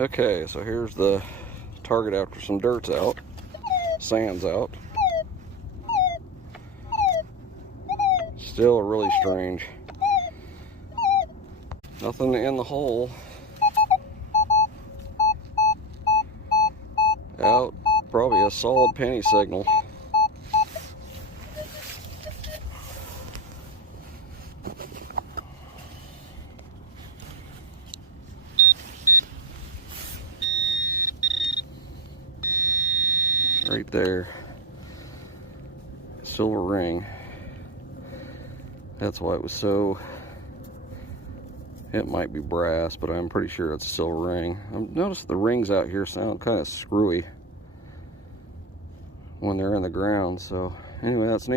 Okay, so here's the target after some dirt's out, sand's out. Still really strange. Nothing in the hole. Out, probably a solid penny signal. Right there. Silver ring. That's why it was so... It might be brass, but I'm pretty sure it's a silver ring. I've noticed the rings out here sound kind of screwy when they're in the ground. So anyway, that's neat.